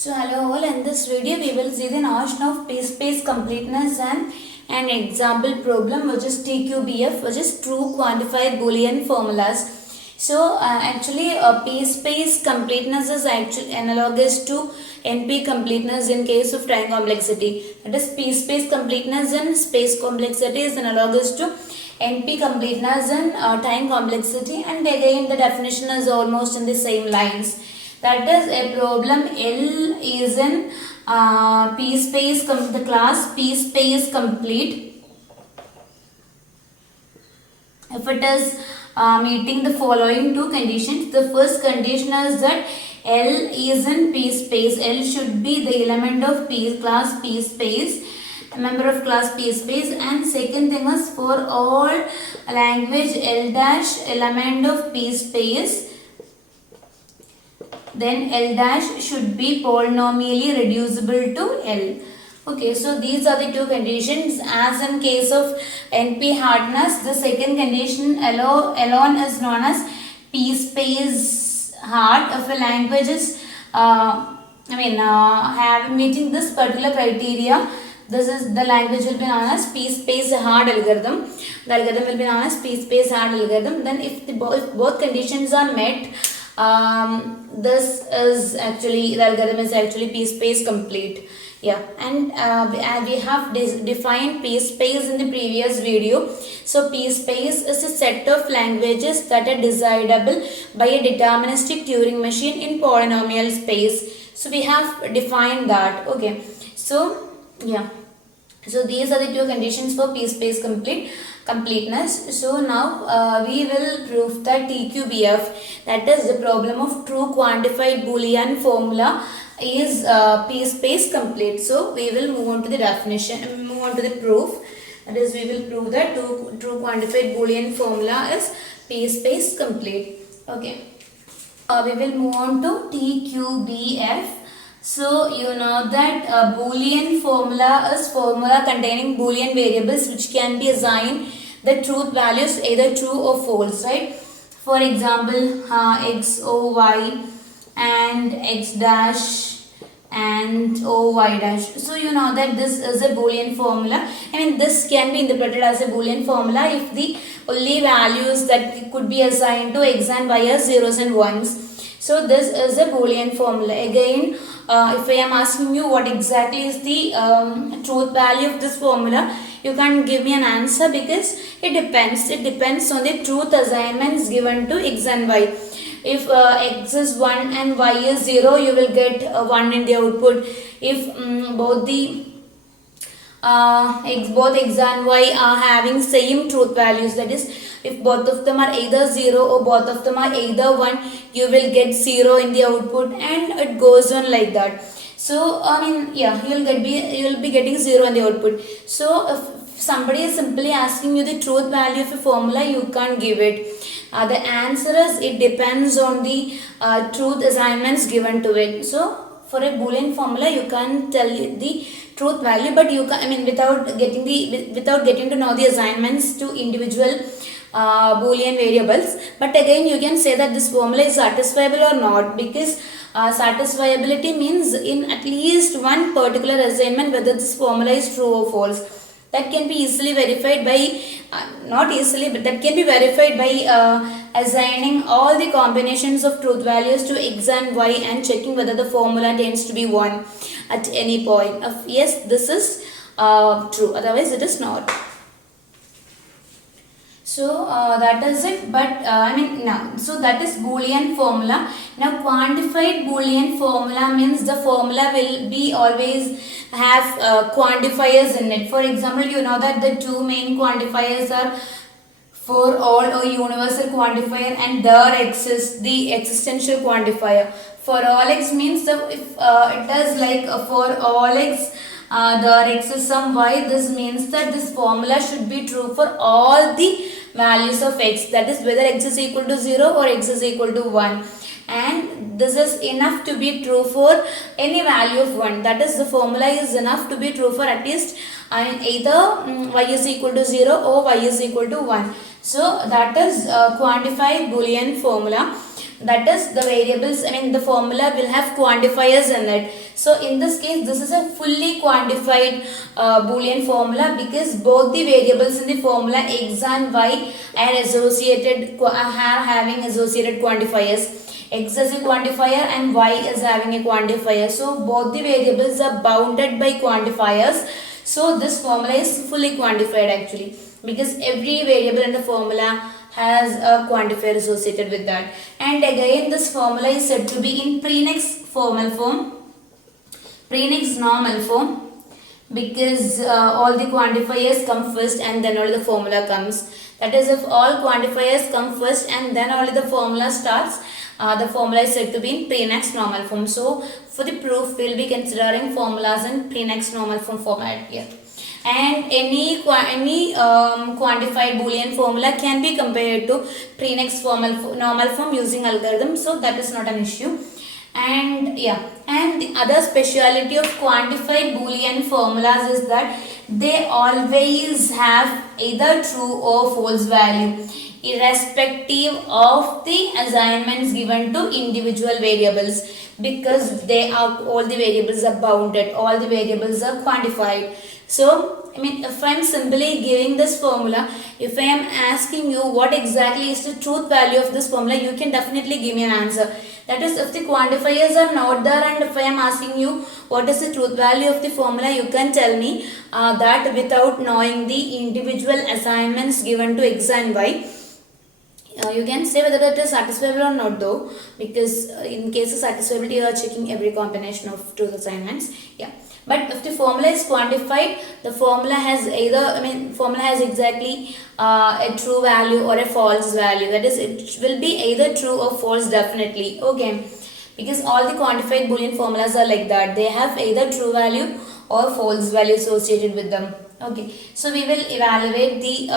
So hello all, in this video we will see the notion of Psapace completeness and an example problem which is Tqbf, which is true quantified Boolean formulas. So actually Psapace completeness is actually analogous to NP completeness in case of time complexity. That is Psapace completeness and space complexity is analogous to NP completeness and time complexity, and again the definition is almost in the same lines. That is, a problem L is in Psapace, the class Psapace complete if it is meeting the following two conditions. The first condition is that L is in Psapace. L should be the element of class Psapace, a member of class Psapace, and second thing is for all language L dash element of Psapace, then L dash should be polynomially reducible to L. Okay, so these are the two conditions. As in case of NP hardness, the second condition alone is known as Psapace hard. If a language is meeting this particular criteria, this is the language will be known as Psapace hard algorithm. The algorithm will be known as Psapace hard algorithm. Then if both conditions are met, this is actually, the algorithm is actually Psapace complete. Yeah, and we have defined Psapace in the previous video. So Psapace is a set of languages that are decidable by a deterministic Turing machine in polynomial space. So we have defined that. Okay, so yeah, so these are the two conditions for Psapace completeness. So now we will prove that Tqbf, that is the problem of true quantified Boolean formula, is Psapace complete. So we will move on to the definition, move on to the proof. That is, we will prove that true quantified Boolean formula is Psapace complete. Okay, we will move on to Tqbf. So you know that a Boolean formula is formula containing Boolean variables which can be assigned the truth values either true or false, right? For example, x or y and x dash and o y dash. So you know that this is a Boolean formula. This can be interpreted as a Boolean formula if the only values that could be assigned to x and y are zeros and ones. So this is a Boolean formula. Again, if I am asking you what exactly is the truth value of this formula, you can't give me an answer because it depends. It depends on the truth assignments given to x and y. If x is 1 and y is 0, you will get 1 in the output. If both x and y are having same truth values, that is, if both of them are either 0 or both of them are either 1, you will get 0 in the output, and it goes on like that. So yeah, you will be getting 0 in the output. So if somebody is simply asking you the truth value of a formula, you can't give it. The answer is it depends on the truth assignments given to it. So for a Boolean formula, you can't tell the truth value, but you can, without getting to know the assignments to individual Boolean variables. But again, you can say that this formula is satisfiable or not, because satisfiability means in at least one particular assignment whether this formula is true or false. That can be easily verified by, not easily, but that can be verified by assigning all the combinations of truth values to x and y and checking whether the formula tends to be 1 at any point. Yes, this is true, otherwise it is not. So that is it. But now, so that is Boolean formula. Now quantified Boolean formula means the formula will be always have quantifiers in it. For example, you know that the two main quantifiers are for all or universal quantifier, and there exists the existential quantifier. For all x means if it is like for all x there exists some y, this means that this formula should be true for all the values of x, that is whether x is equal to 0 or x is equal to 1, and this is enough to be true for any value of 1, that is the formula is enough to be true for at least either y is equal to 0 or y is equal to 1. So that is quantified Boolean formula. That is the variables, the formula will have quantifiers in it. So in this case, this is a fully quantified Boolean formula, because both the variables in the formula x and y are associated, are having associated quantifiers. X is a quantifier and y is having a quantifier. So both the variables are bounded by quantifiers. So this formula is fully quantified actually, because every variable in the formula has a quantifier associated with that. And again, this formula is said to be in pre-next formal form, pre-next normal form, because all the quantifiers come first and then only the formula comes. That is, if all quantifiers come first and then only the formula starts, the formula is said to be in pre-next normal form. So for the proof, we will be considering formulas in pre-next normal form format here. And any quantified Boolean formula can be compared to pre-next normal form using algorithm, so that is not an issue. And yeah, and the other speciality of quantified Boolean formulas is that they always have either true or false value, irrespective of the assignments given to individual variables, because they are, all the variables are bounded, all the variables are quantified. So I mean, if I am simply giving this formula, if I am asking you what exactly is the truth value of this formula, you can definitely give me an answer. That is, if the quantifiers are not there and if I am asking you what is the truth value of the formula, you can tell me that without knowing the individual assignments given to x and y. You can say whether it is satisfiable or not though, because in case of satisfiability, you are checking every combination of truth assignments. Yeah. But if the formula is quantified, the formula has either, formula has exactly a true value or a false value. That is, it will be either true or false definitely. Okay. Because all the quantified Boolean formulas are like that. They have either true value or false value associated with them. Okay. So we will evaluate the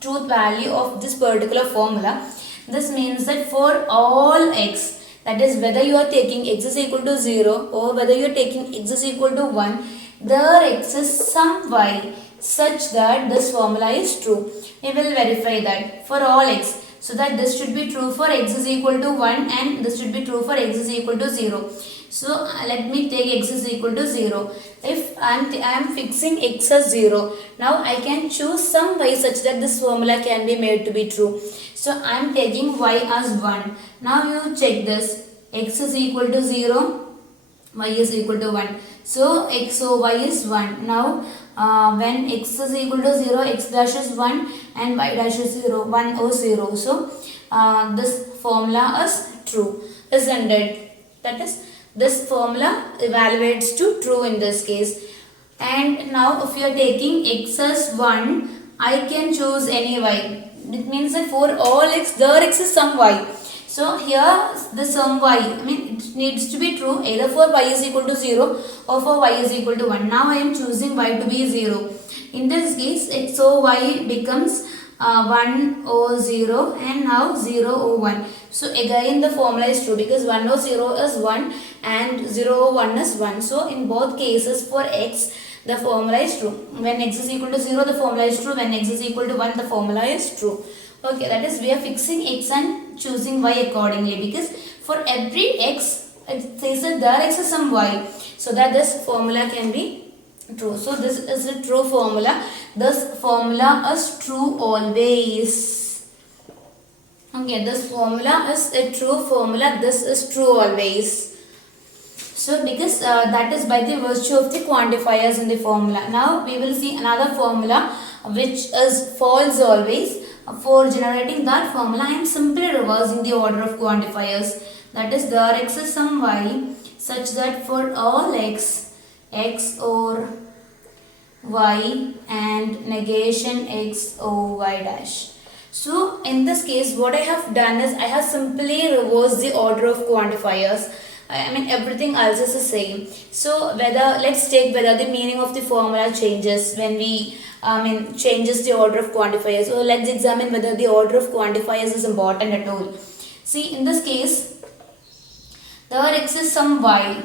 truth value of this particular formula. This means that for all x, that is, whether you are taking x is equal to 0 or whether you are taking x is equal to 1, there exists some y such that this formula is true. We will verify that for all x. So that this should be true for x is equal to 1 and this should be true for x is equal to 0. So let me take x is equal to 0. If I am fixing x as 0, now I can choose some y such that this formula can be made to be true. So I am taking y as 1. Now you check this. X is equal to 0, y is equal to 1. So y is 1. Now when x is equal to 0, x dash is 1 and y dash is 0, 1 or 0. So this formula is true, isn't it? That is, this formula evaluates to true in this case. And now if you are taking x as 1, I can choose any y. It means that for all x, there exists some y. So here the sum y, it needs to be true either for y is equal to 0 or for y is equal to 1. Now I am choosing y to be 0. In this case, x or y becomes 1 or 0 and now 0 or 1. So again the formula is true, because 1 or 0 is 1 and 0 or 1 is 1. So in both cases for x, the formula is true. When x is equal to 0, the formula is true. When x is equal to 1, the formula is true. Okay, that is, we are fixing x and choosing y accordingly, because for every x, it says that there exists some y, so that this formula can be true. So this is a true formula. This formula is true always. Okay, this formula is a true formula. This is true always. So because that is by the virtue of the quantifiers in the formula. Now we will see another formula which is false always. For generating that formula, I am simply reversing the order of quantifiers. That is, there exists some y such that for all x or y and negation x or y dash. So in this case, what I have done is I have simply reversed the order of quantifiers. Everything else is the same. So let's take whether the meaning of the formula changes when we changes the order of quantifiers. So let's examine whether the order of quantifiers is important at all. See, in this case, there exists some y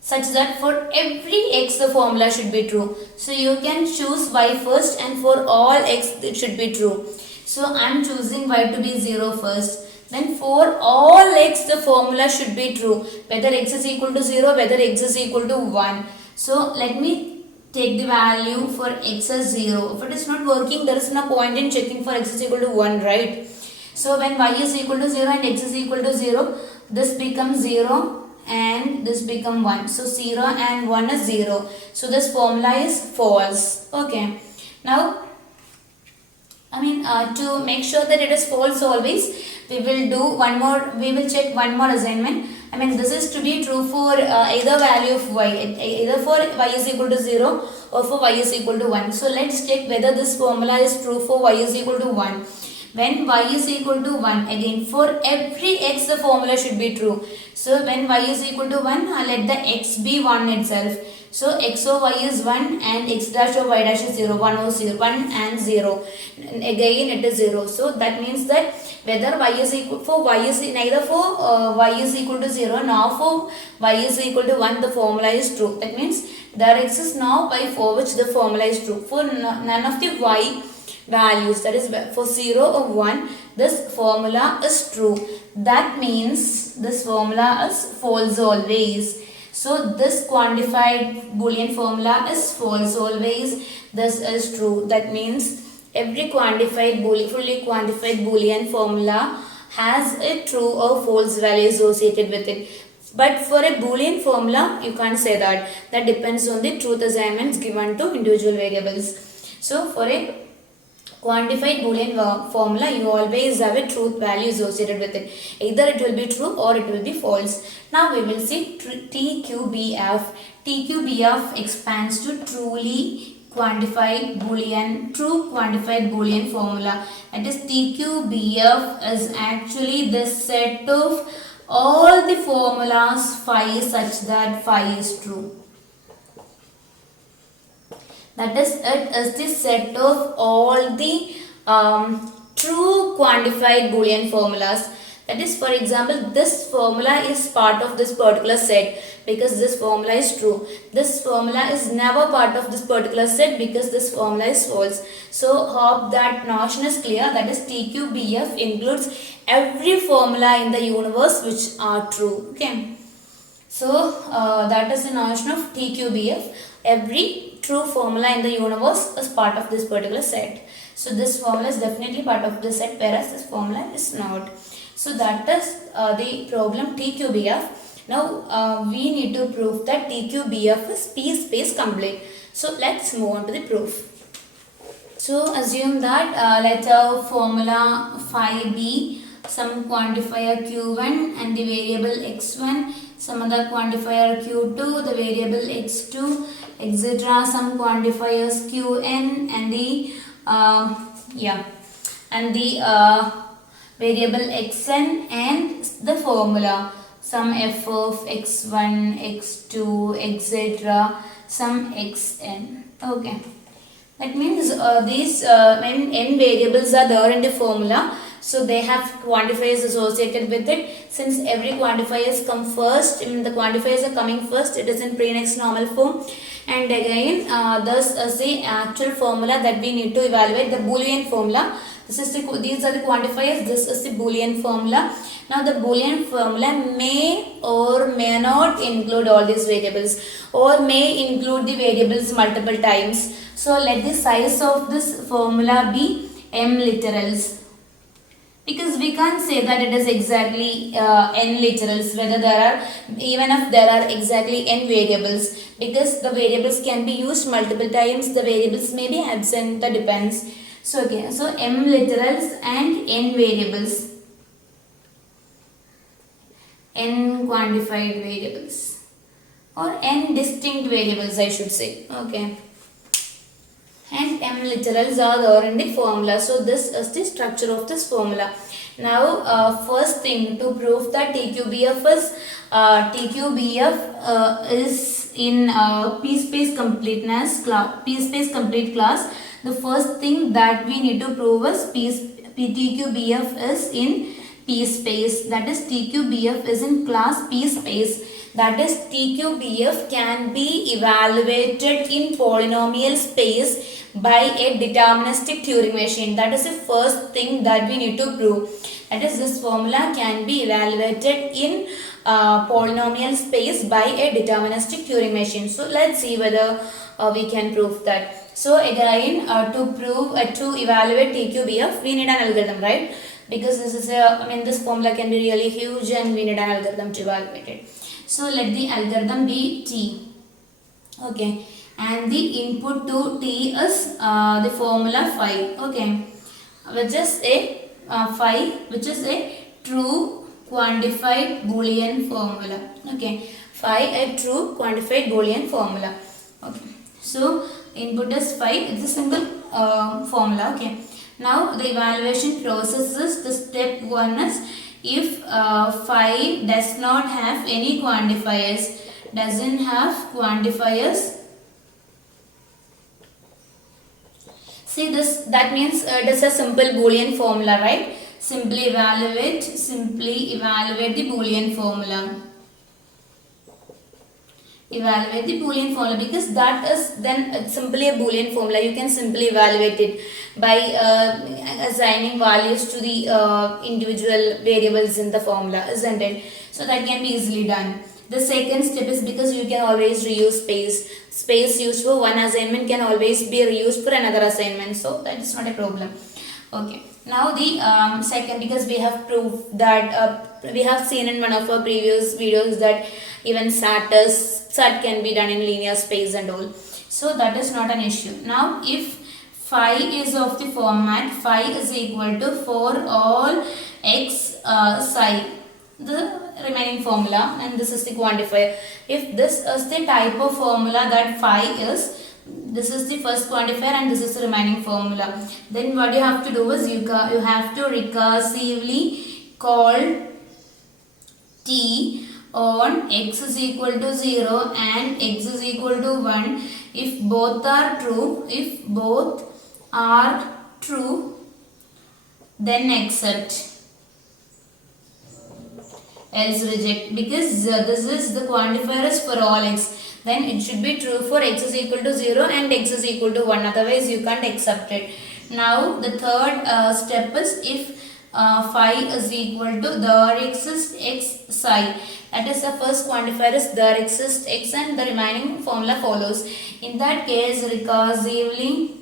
such that for every x the formula should be true. So you can choose y first and for all x it should be true. So I am choosing y to be 0 first. then for all x the formula should be true, whether x is equal to 0, whether x is equal to 1. So let me take the value for x as 0. If it is not working, there is no point in checking for x is equal to 1, right? So when y is equal to 0 and x is equal to 0, this becomes 0 and this become 1. So 0 and 1 is 0. So this formula is false. Okay. Now, to make sure that it is false always, we will check one more assignment. This is to be true for either value of y, either for y is equal to 0 or for y is equal to 1. So let's check whether this formula is true for y is equal to 1. When y is equal to 1, again for every x the formula should be true. So when y is equal to 1, let the x be 1 itself. So x of y is 1 and x dash of y dash is 0, 1 or 0, 1 and 0. And again it is 0. So that means that whether y is equal for y is neither for y is equal to 0 nor for y is equal to 1 the formula is true. That means there exists no y for which the formula is true. For none of the y values, that is for 0 or 1, this formula is true. That means this formula is false always. So this quantified Boolean formula is false always. This is true. That means every quantified Boolean, fully quantified Boolean formula has a true or false value associated with it. But for a Boolean formula, you can't say that. That depends on the truth assignments given to individual variables. So for a quantified Boolean formula, you always have a truth value associated with it. Either it will be true or it will be false. Now we will see Tqbf. Tqbf expands to truly quantified Boolean, true quantified Boolean formula. That is, Tqbf is actually the set of all the formulas phi such that phi is true. That is, it is the set of all the true quantified Boolean formulas. That is, for example, this formula is part of this particular set because this formula is true. This formula is never part of this particular set because this formula is false. So, hope that notion is clear. That is, Tqbf includes every formula in the universe which are true. Okay. So, that is the notion of Tqbf. Every true formula in the universe is part of this particular set. So this formula is definitely part of the set, whereas this formula is not. So that is the problem Tqbf. Now we need to prove that Tqbf is p-space complete. So let's move on to the proof. So assume that let our formula phi be some quantifier q1 and the variable x1, some other quantifier q2, the variable x2, etc. Some quantifiers qn and the variable xn and the formula some f of x1, x2, etc. some xn. Okay. That means when n variables are there in the formula, so they have quantifiers associated with it. Since every quantifiers come first, the quantifiers are coming first, it is in pre-next normal form. And again, thus is the actual formula that we need to evaluate, the Boolean formula. These are the quantifiers, this is the Boolean formula. Now the Boolean formula may or may not include all these variables or may include the variables multiple times. So let the size of this formula be m literals. Because we can't say that it is exactly n literals, whether there are, even if there are exactly n variables, because the variables can be used multiple times, the variables may be absent, that depends. So okay, so m literals and n variables, n quantified variables or n distinct variables I should say. Okay. And m literals are there in the formula. So this is the structure of this formula. Now first thing, to prove that Tqbf is in p-space completeness class, p-space complete class. The first thing that we need to prove is Tqbf is in p-space. That is, Tqbf is in class p-space. That is, Tqbf can be evaluated in polynomial space by a deterministic Turing machine. That is the first thing that we need to prove. That is, this formula can be evaluated in polynomial space by a deterministic Turing machine. So let's see whether we can prove that. So again, to evaluate Tqbf, we need an algorithm, right? Because this is this formula can be really huge and we need an algorithm to evaluate it. So let the algorithm be T. Okay, and the input to T is the formula phi. Okay, which is a phi, which is a true quantified Boolean formula. Okay, phi a true quantified Boolean formula. Okay, so input is phi. It's a simple formula. Okay, now the evaluation process is, the step 1 is, if phi does not have any quantifiers, doesn't have quantifiers. See this, that means it is a simple Boolean formula, right? Simply evaluate the Boolean formula. Evaluate the Boolean formula, because that is then simply a Boolean formula. You can simply evaluate it by assigning values to the individual variables in the formula, isn't it? So that can be easily done. The second step is, because you can always reuse space. Space used for one assignment can always be reused for another assignment. So that is not a problem. Okay. Now the second, because we have proved that we have seen in one of our previous videos that even SAT can be done in linear space and all. So that is not an issue. Now if phi is of the format phi is equal to for all x psi, the remaining formula, and this is the quantifier. If this is the type of formula that phi is, this is the first quantifier and this is the remaining formula, then what you have to do is you have to recursively call T on x is equal to 0 and x is equal to 1 if both are true. If both are true, then accept, else reject, because this is the quantifier is for all x, then it should be true for x is equal to 0 and x is equal to 1, otherwise you can't accept it. Now the third step is, if phi is equal to there exists x psi, that is, the first quantifier is there exists x and the remaining formula follows. In that case, recursively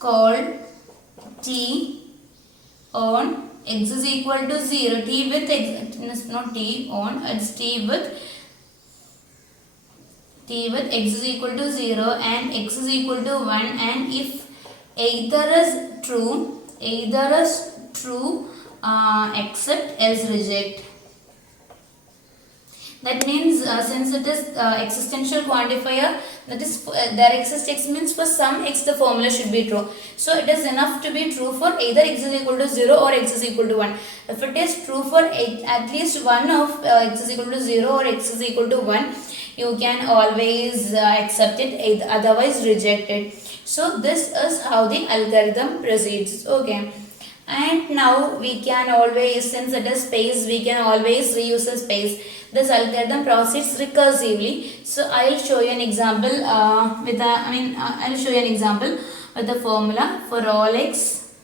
call T on x is equal to 0, T with x, not T on, it's T with x is equal to 0 and x is equal to 1, and if either is true, accept, else reject. That means since it is existential quantifier, that is there exists x means for some x the formula should be true. So it is enough to be true for either x is equal to 0 or x is equal to 1. If it is true for at least one of x is equal to 0 or x is equal to 1, you can always accept it, otherwise reject it. So this is how the algorithm proceeds. Okay. And now we can always, since it is space, we can always reuse the space. This algorithm proceeds recursively. So I will show you an example I will show you an example with the formula for all x.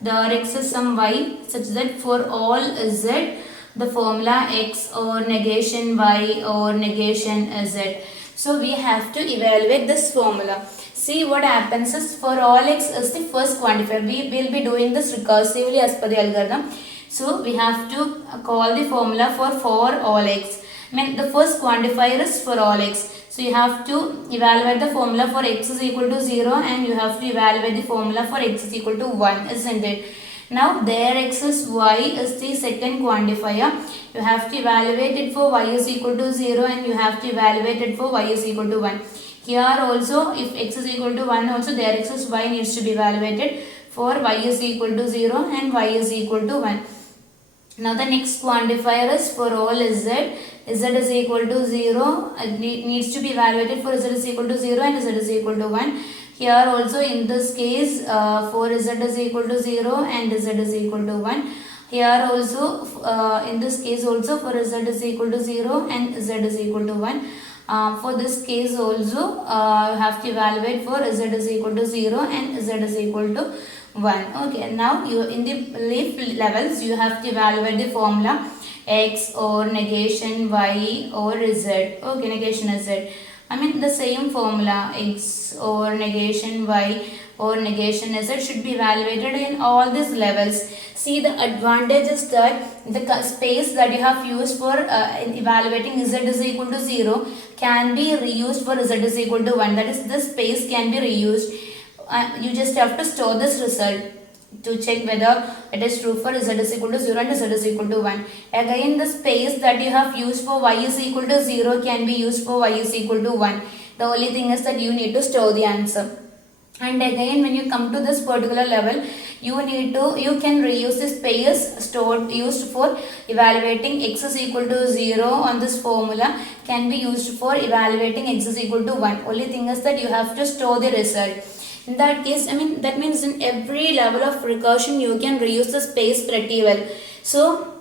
There x is some y such that for all z, the formula x or negation y or negation z. So we have to evaluate this formula. See what happens is, for all x is the first quantifier. We will be doing this recursively as per the algorithm. So we have to call the formula for all x. The first quantifier is for all x. So you have to evaluate the formula for x is equal to 0 and you have to evaluate the formula for x is equal to 1, isn't it? Now there exists y is the second quantifier. You have to evaluate it for y is equal to 0 and you have to evaluate it for y is equal to 1. Here also, if x is equal to 1 also, there exists y needs to be evaluated for y is equal to 0 and y is equal to 1. Now the next quantifier is for all z. Z is equal to 0. It needs to be evaluated for z is equal to 0 and z is equal to 1. Here also in this case for z is equal to 0 and z is equal to 1. Here also in this case also for z is equal to 0 and z is equal to 1. For this case also you have to evaluate for z is equal to 0 and z is equal to 1. Okay, now you in the leaf levels you have to evaluate the formula x or negation y or z. Okay, negation is z. I mean the same formula x or negation y or negation z should be evaluated in all these levels. See, the advantage is that the space that you have used for in evaluating z is equal to 0 can be reused for z is equal to 1. That is, this space can be reused. You just have to store this result to check whether it is true for z is equal to 0 and z is equal to 1. Again, the space that you have used for y is equal to 0 can be used for y is equal to 1. The only thing is that you need to store the answer. And again, when you come to this particular level, you can reuse the space stored used for evaluating x is equal to 0 on this formula can be used for evaluating x is equal to 1. Only thing is that you have to store the result. In that case, I mean, that means in every level of recursion you can reuse the space pretty well. So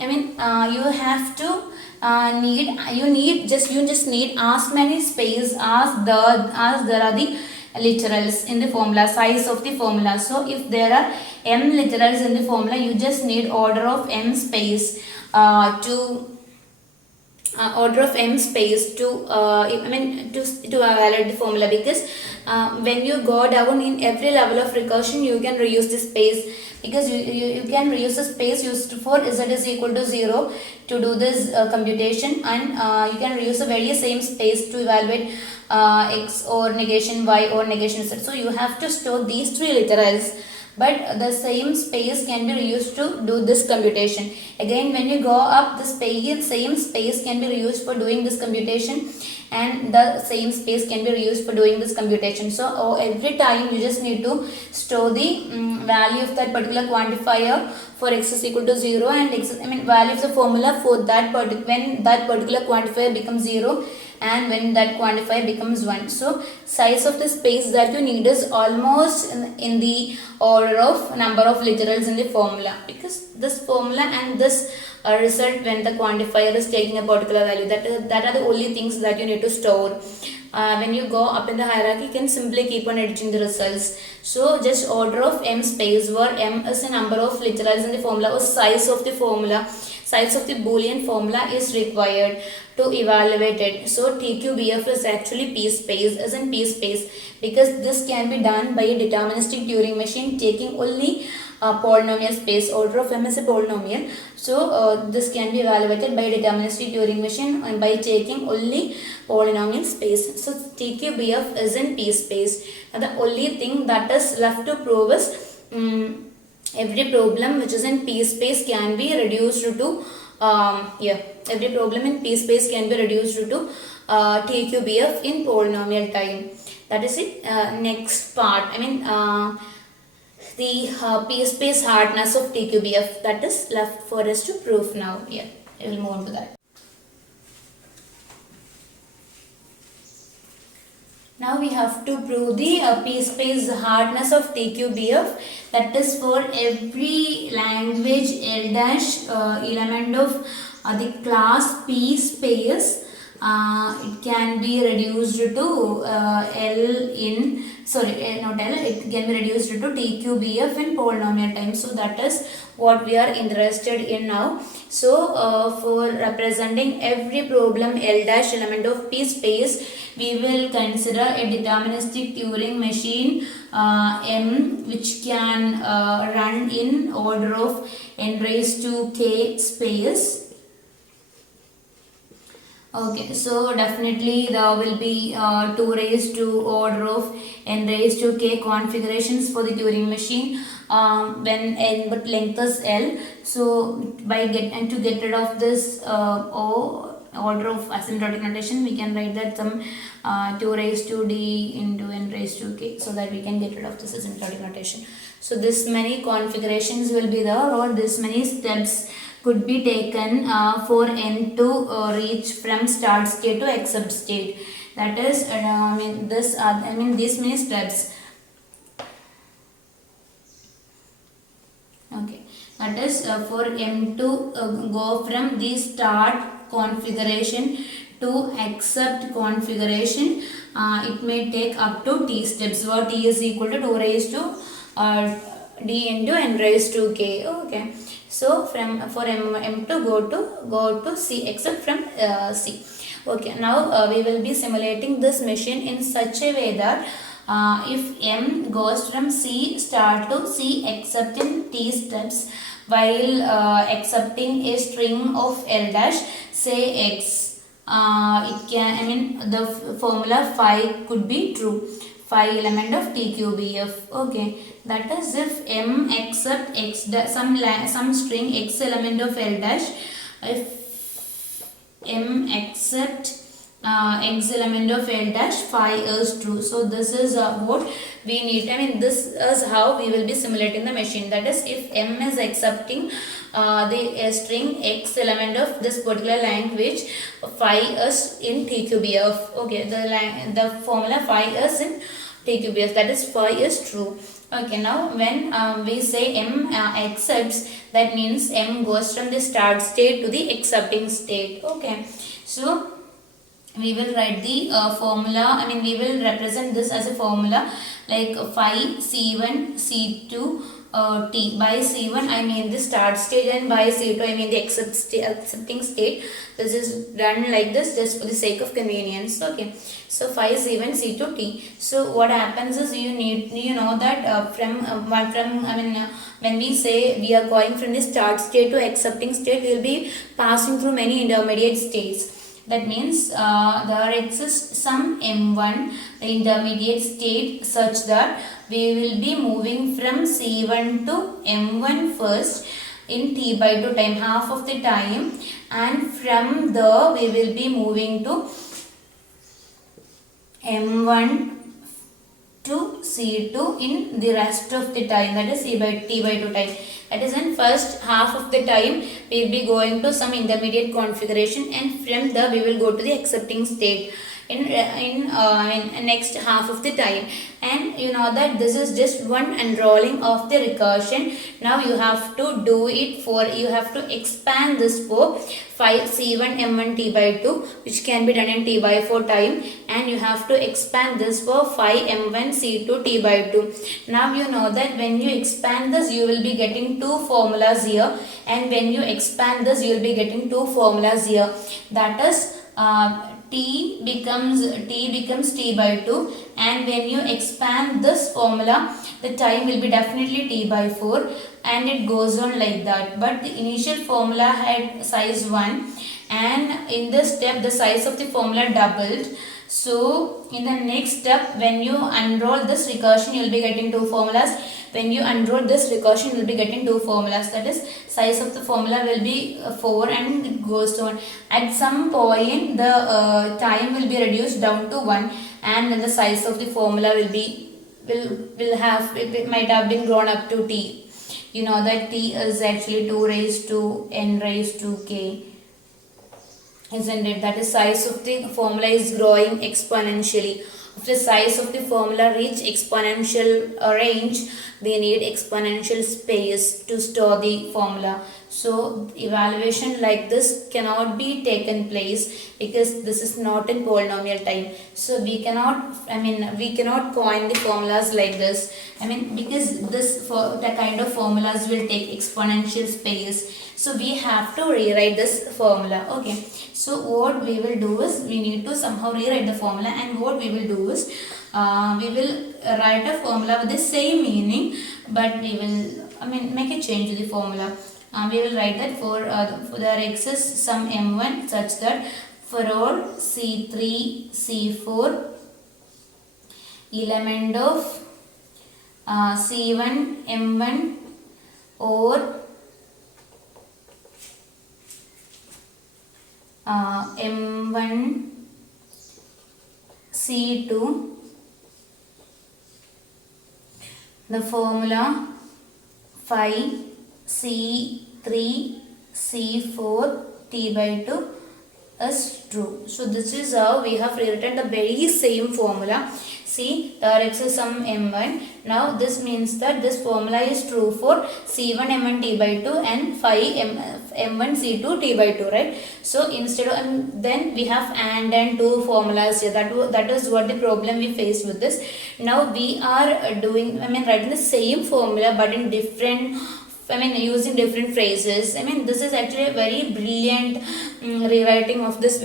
I mean, you have to you just need as many space as there are the literals in the formula, size of the formula. So if there are m literals in the formula, you just need order of m space to evaluate the formula, because when you go down in every level of recursion you can reuse the space, because you can reuse the space used for z is equal to 0 to do this computation, and you can reuse the very same space to evaluate x or negation y or negation z. So you have to store these three literals, but the same space can be reused to do this computation. Again, when you go up, the same space can be reused for doing this computation, and the same space can be reused for doing this computation. So every time you just need to store the value of that particular quantifier for x is equal to 0 and value of the formula for that when that particular quantifier becomes 0 and when that quantifier becomes 1. So size of the space that you need is almost in the order of number of literals in the formula, because this formula and this result when the quantifier is taking a particular value, that are the only things that you need to store. When you go up in the hierarchy, you can simply keep on editing the results. So just order of m space, where m is the number of literals in the formula or size of the formula, size of the Boolean formula is required to evaluate it. So Tqbf is actually p space, as in p space, because this can be done by a deterministic Turing machine taking only polynomial space. Order of m is a polynomial, so this can be evaluated by a deterministic Turing machine by taking only polynomial space. So Tqbf is in p space. Now the only thing that is left to prove is every problem which is in p space can be reduced to every problem in p space can be reduced to Tqbf in polynomial time. That is it. Next part, the p space hardness of Tqbf, that is left for us to prove now. Yeah, I will move on to that. Now we have to prove the p space hardness of Tqbf, that is for every language L dash element of the class p space. It can be reduced to it can be reduced to Tqbf in polynomial time. So that is what we are interested in now. So for representing every problem L dash element of p space, we will consider a deterministic Turing machine M, which can run in order of n raised to k space. Okay, so definitely there will be 2 raised to order of n raised to k configurations for the Turing machine when n but length is L. So to get rid of this order of asymptotic notation, we can write that some 2 raised to d into n raised to k, so that we can get rid of this asymptotic notation. So this many configurations will be there, or this many steps could be taken for n to reach from start state to accept state. That is these many steps. Okay, that is for m to go from the start configuration to accept configuration, it may take up to t steps, where t is equal to 2 raised to d into n raised to k. Okay, so for m2 go to c except from c. Okay, now we will be simulating this machine in such a way that if m goes from c star to c except in t steps while accepting a string of L dash, say x, it can, I mean, the formula phi could be true. Phi element of Tqbf. Okay, that is if m accept x some string x element of L dash, if m accept x element of L dash, phi is true. So this is what we need. I mean, this is how we will be simulating the machine. That is, if m is accepting the string x element of this particular language, phi is in Tqbf. Okay, the formula phi is in Tqbf. That is, phi is true. Okay, now when we say m accepts, that means m goes from the start state to the accepting state. Okay, so we will write the formula, I mean, we will represent this as a formula like phi c1 c2 t. By c1 I mean the start state, and by c2 I mean the accepting state. This is done like this just for the sake of convenience. Okay, so phi c1 c2 t. So what happens is, you know that when we say we are going from the start state to accepting state, we will be passing through many intermediate states. That means there exists some m1, the intermediate state, such that we will be moving from c1 to m1 first in t by 2 time, half of the time, and from there we will be moving to m1 to c2 in the rest of the time, that is t by 2 time. That is, in first half of the time we will be going to some intermediate configuration, and from there we will go to the accepting state in next half of the time. And you know that this is just one unrolling of the recursion. Now you have to do it for, you have to expand this for phi c1 m1 t by 2, which can be done in t by 4 time, and you have to expand this for phi m1 c2 t by 2. Now you know that when you expand this, you will be getting two formulas here, and when you expand this, you will be getting two formulas here. That is, t becomes t by 2, and when you expand this formula, the time will be definitely t by 4, and it goes on like that. But the initial formula had size 1, and in this step the size of the formula doubled. So in the next step, when you unroll this recursion, you will be getting two formulas. When you unroll this recursion, you will be getting two formulas. That is, size of the formula will be 4, and it goes on. At some point the time will be reduced down to 1, and then the size of the formula will have, it might have been grown up to t. You know that t is actually 2 raised to n raised to k, isn't it? That is, size of the formula is growing exponentially. If the size of the formula reach exponential range, we need exponential space to store the formula. So evaluation like this cannot be taken place, because this is not in polynomial time. So we cannot coin the formulas like this. I mean, because the kind of formulas will take exponential space. So we have to rewrite this formula. Okay, so what we will do is, we need to somehow rewrite the formula, and what we will do is, we will write a formula with the same meaning, but we will make a change to the formula. We will write that for there exists some m1 such that for all c3 c4 element of c1 m1 or m1 c2, the formula phi c3 c4 t by 2 is true. So this is how we have rewritten the very same formula. See, the Rx is some m1. Now this means that this formula is true for c1 m1 t by 2 and phi m1 c2 t by 2, right? So instead of, then we have and two formulas here. That is what the problem we faced with this. Now we are doing, writing the same formula but in different, using different phrases. This is actually a very brilliant rewriting of this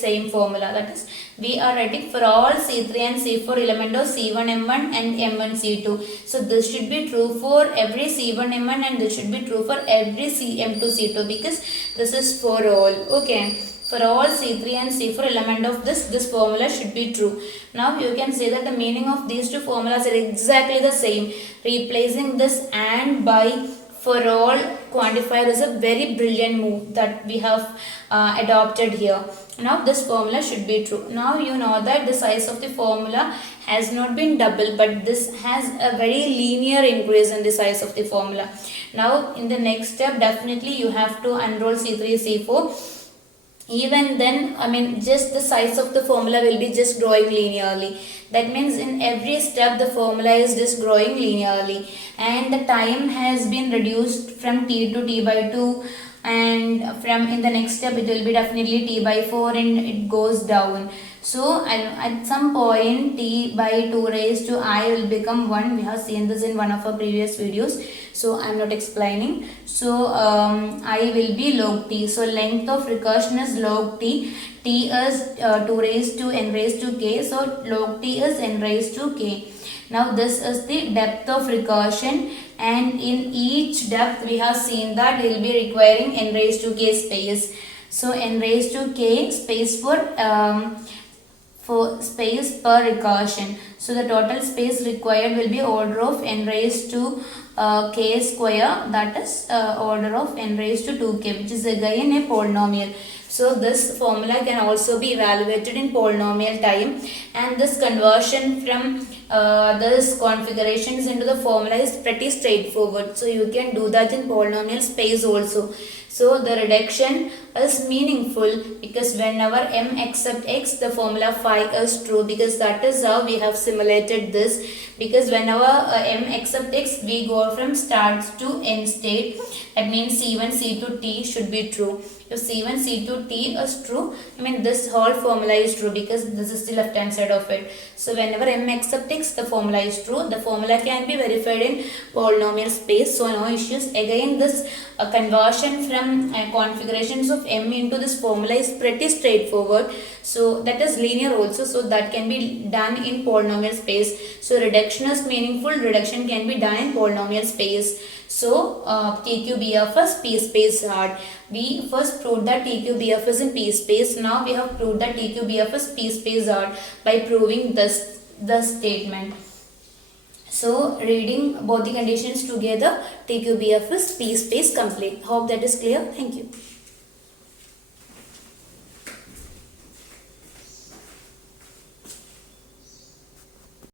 same formula. That is, we are writing for all C3 and C4 element of C1 M1 and M1 C2. So this should be true for every C1 M1 and this should be true for every M2 C2 because this is for all. Okay. For all C3 and C4 element of this formula should be true. Now you can say that the meaning of these two formulas are exactly the same. Replacing this and by for all quantifier is a very brilliant move that we have adopted here. Now this formula should be true. Now you know that the size of the formula has not been double, but this has a very linear increase in the size of the formula. Now in the next step, definitely you have to unroll C3, C4. Even then, just the size of the formula will be just growing linearly. That means in every step the formula is just growing linearly and the time has been reduced from t to t by 2, and from in the next step it will be definitely t by 4 and it goes down. So at some point t by 2 raised to I will become 1. We have seen this in one of our previous videos, so I am not explaining. So I will be log t. So length of recursion is log t. T is 2 raised to n raised to k. So log t is n raised to k. Now this is the depth of recursion, and in each depth we have seen that we will be requiring n raised to k space. So n raised to k space for space per recursion. So the total space required will be order of n raised to k square, that is order of n raised to 2k, which is again a polynomial. So this formula can also be evaluated in polynomial time, and this conversion from this configurations into the formula is pretty straightforward. So you can do that in polynomial space also. So the reduction is meaningful because whenever m except x, the formula phi is true, because that is how we have simulated this. Because whenever m except x, we go from start to end state. That means C1, C2, T should be true. If C1, C2, T is true, this whole formula is true because this is the left hand side of it. So whenever m except x, the formula is true. The formula can be verified in polynomial space, so no issues. Again, this conversion from configurations of m into this formula is pretty straightforward. So that is linear also, so that can be done in polynomial space. So reduction is meaningful. Reduction can be done in polynomial space. So Tqbf is p space hard. We first proved that Tqbf is in p space. Now we have proved that Tqbf is p space hard by proving this statement. So reading both the conditions together, Tqbf is p space complete. Hope that is clear. Thank you.